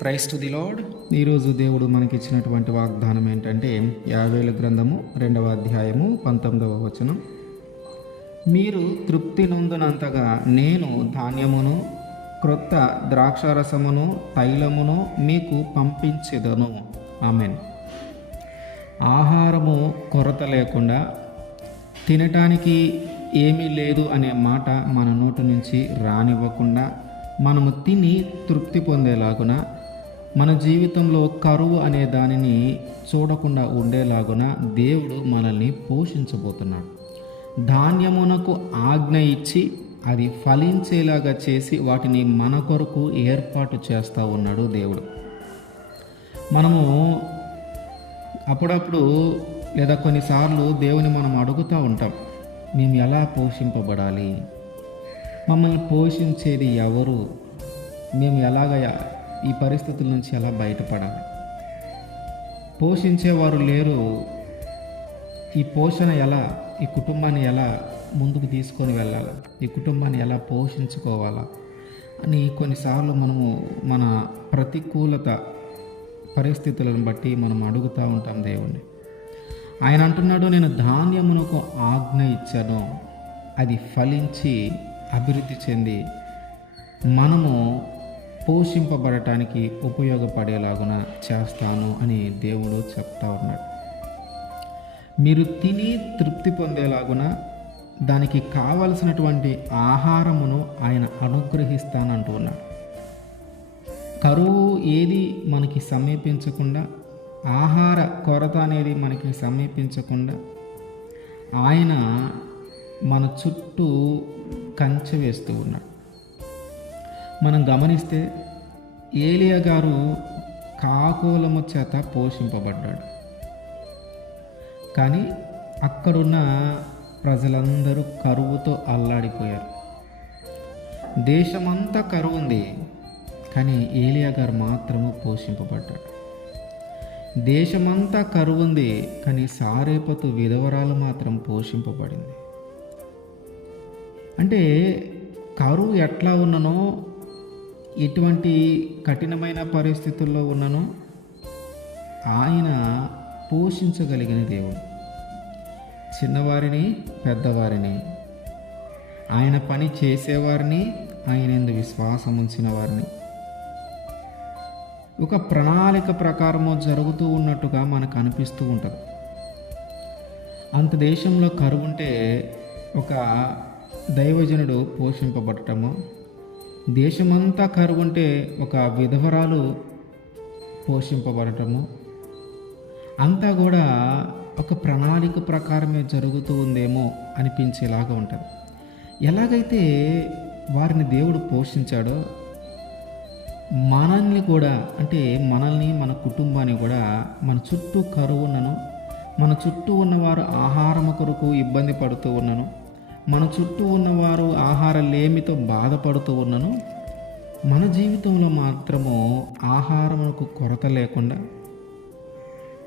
Price to the lord ఈరోజు దేవుడు మనకి ఇచ్చినటువంటి వాగ్దానం ఏంటంటే యాభైల గ్రంథము రెండవ అధ్యాయము పంతొమ్మిదవ వచనం. మీరు తృప్తి నొందనంతగా నేను ధాన్యమును క్రొత్త ద్రాక్షారసమును తైలమును మీకు పంపించెదను. ఆమెన్. ఆహారము కొరత లేకుండా తినటానికి ఏమీ లేదు అనే మాట మన నోటి నుంచి రానివ్వకుండా మనము తిని తృప్తి పొందేలాగున మన జీవితంలో కరువు అనే దానిని చూడకుండా ఉండేలాగున దేవుడు మనల్ని పోషించబోతున్నాడు. ధాన్యమునకు ఆజ్ఞ ఇచ్చి అది ఫలించేలాగా చేసి వాటిని మన కొరకు ఏర్పాటు చేస్తూ ఉన్నాడు దేవుడు. మనము అప్పుడప్పుడు లేదా కొన్నిసార్లు దేవుని మనం అడుగుతూ ఉంటాం మేము ఎలా పోషింపబడాలి? మమ్మల్ని పోషించేది ఎవరు? మేము ఎలాగ ఈ పరిస్థితుల నుంచి ఎలా బయటపడాలి? పోషించేవారు లేరు. ఈ పోషణ ఎలా ఈ కుటుంబాన్ని ఎలా ముందుకు తీసుకొని వెళ్ళాలి? ఈ కుటుంబాన్ని ఎలా పోషించుకోవాలా? అని కొన్నిసార్లు మనము మన ప్రతికూలత పరిస్థితులను బట్టి మనం అడుగుతూ ఉంటాం దేవుణ్ణి. ఆయన అంటున్నాడు నేను ధాన్యమునకు ఆజ్ఞ ఇచ్చాను. అది ఫలించి అభివృద్ధి చెంది మనము పోషింపబడటానికి ఉపయోగపడేలాగున చేస్తాను అని దేవుడు చెప్తా ఉన్నాడు. మీరు తిని తృప్తి పొందేలాగున దానికి కావలసినటువంటి ఆహారమును ఆయన అనుగ్రహిస్తానంటూ ఉన్నాడు. కరువు ఏది మనకి సమీపించకుండా ఆహార కొరత అనేది మనకి సమీపించకుండా ఆయన మన చుట్టూ కంచె వేస్తూ ఉన్నాడు. మనం గమనిస్తే ఏలియా గారు కాకోలము చేత పోషింపబడ్డాడు. కానీ అక్కడున్న ప్రజలందరూ కరువుతో అల్లాడిపోయారు. దేశమంతా కరువు ఉంది కానీ ఏలియా గారు మాత్రము పోషింపబడ్డాడు. దేశమంతా కరువు ఉంది కానీ సారేపతు విధవరాలు మాత్రం పోషింపబడింది. అంటే కరువు ఎట్లా ఉన్ననో ఎటువంటి కఠినమైన పరిస్థితుల్లో ఉన్ననో ఆయన పోషించగలిగిన దేవుడు. చిన్నవారిని పెద్దవారిని. ఆయన పని చేసేవారిని ఆయన ఎందు విశ్వాసం ఉంచిన వారిని ఒక ప్రణాళిక ప్రకారము జరుగుతూ ఉన్నట్టుగా మనకు అనిపిస్తూ ఉంటుంది. అంత దేశంలో కరువుంటే ఒక దైవజనుడు పోషింపబడటము దేశమంతా కరువుంటే ఒక విధవరాలు పోషింపబడటము. అంతా కూడా ఒక ప్రణాళిక ప్రకారమే జరుగుతూ ఉందేమో అనిపించేలాగా ఉంటుంది. ఎలాగైతే వారిని దేవుడు పోషించాడో మనల్ని కూడా అంటే మనల్ని మన కుటుంబాన్ని కూడా మన చుట్టూ కరువున్నను మన చుట్టూ ఉన్నవారు ఆహారము కొరకు ఇబ్బంది పడుతూ ఉన్నను మన చుట్టూ ఉన్నవారు ఆహార లేమితో బాధపడుతూ ఉన్నను మన జీవితంలో మాత్రము ఆహారమునకు కొరత లేకుండా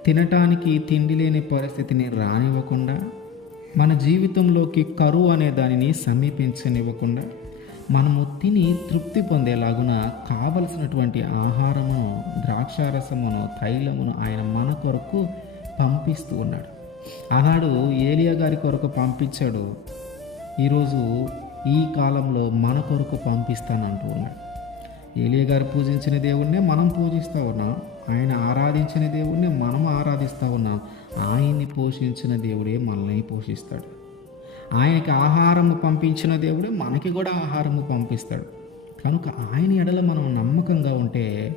తినటానికి తిండి లేని పరిస్థితిని రానివ్వకుండా మన జీవితంలోకి కరువు అనే దానిని సమీపించనివ్వకుండా మనము తిని తృప్తి పొందేలాగున కావలసినటువంటి ఆహారమును ద్రాక్షారసమును తైలమును ఆయన మన కొరకు పంపిస్తూ ఉన్నాడు. ఆనాడు ఏలియా గారి కొరకు పంపించాడు. ఈరోజు ఈ కాలంలో మన కొరకు పంపిస్తానంటూ ఉన్నాడు. ఏలియ గారు పూజించిన దేవుణ్ణే మనం పూజిస్తూ ఉన్నాం. ఆయన ఆరాధించిన దేవుణ్ణి మనం ఆరాధిస్తూ ఉన్నాం. ఆయన్ని పోషించిన దేవుడే మనల్ని పోషిస్తాడు. ఆయనకి ఆహారము పంపించిన దేవుడే మనకి కూడా ఆహారము పంపిస్తాడు. కనుక ఆయన ఎడల మనం నమ్మకంగా ఉంటే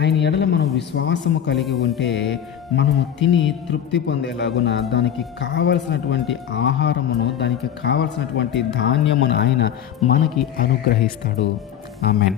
ఆయన ఎడల మనం విశ్వాసము కలిగి ఉంటే మనము తిని తృప్తి పొందేలాగున దానికి కావలసినటువంటి ఆహారమును దానికి కావలసినటువంటి ధాన్యమును ఆయన మనకి అనుగ్రహిస్తాడు. ఆమెన్.